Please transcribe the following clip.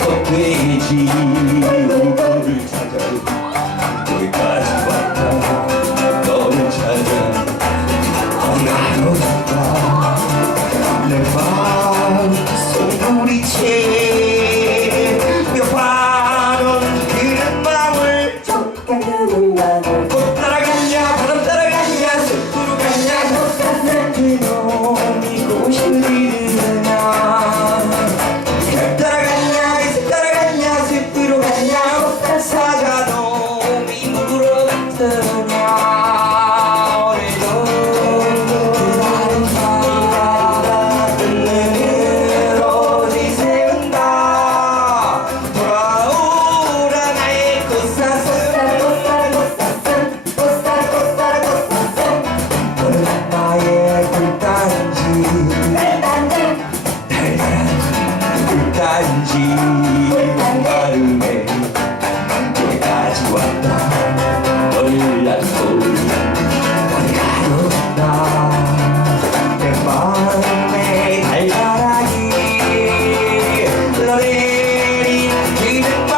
Kapıcı, kapıcı 간지는 마음에 내까지 왔다 몰랐고 내가 없다 내 마음에 달달하니 너를 기대봐